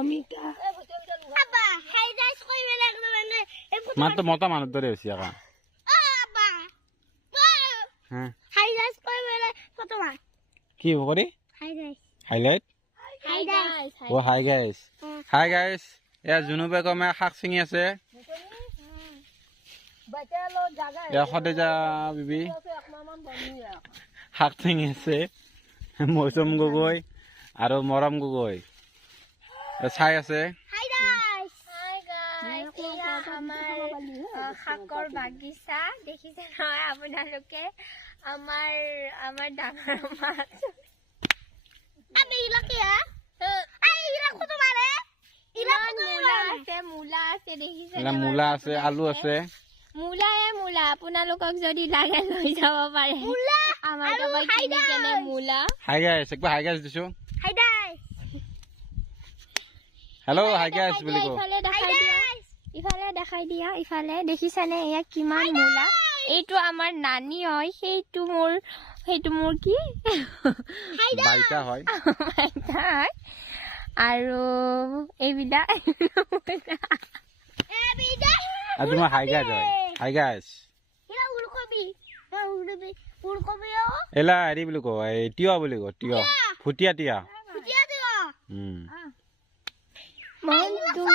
অমিতা আবা হাই যাইছ কই বেলা মানে মাত্ৰ মতা মানুহ দৰে হৈছে আকা আবা হা হাই যাইছ কই বেলা ফটো মাৰ কি কৰি হাই যাইছ হাইলাইট হাই যাইছ ও হাই গাইস এয়া জুনুবে কমে শাক চিঙি আছে বাটালো জাগা এয়া খদেজা বিবি শাক চিঙি আছে মৌচুম গগৈ আৰু মৰম গগৈ চাই আছে হাই গাইছ এয়া আমাৰ শাকৰ বাগিচা দেখিছে নহয় আপোনালোকে আমাৰ ডাঙৰ মাছ আমি ইলাকে ইলা কত মারে ইলা মূলা আছে দেখিছে এলা মূলা আছে আলু আছে মূলা আপোনালোকক যদি লাগে লৈ যাব পাৰে আমাৰ দবাই কিনি কেনে মূলা হাই গাইস একবার হাই গাইস দিছো hi guys hello' hi guys বুলি কো ইফালে দেখাই দিয়া ইফালে দেখিছানে এয়া কিমান মূলা এইটো আমাৰ নানি হয় সেইটো মোৰ কি বাইটা হয় আৰু এইবিলাক আৰু তোমাৰ হাই গাইস হয় হাই গাইস ফুলকবি এলা হেৰি বুলি কো এই তিয়হ বুলি কো তিয়হ ফুটিয়া তিয়হ দিয়া উম মন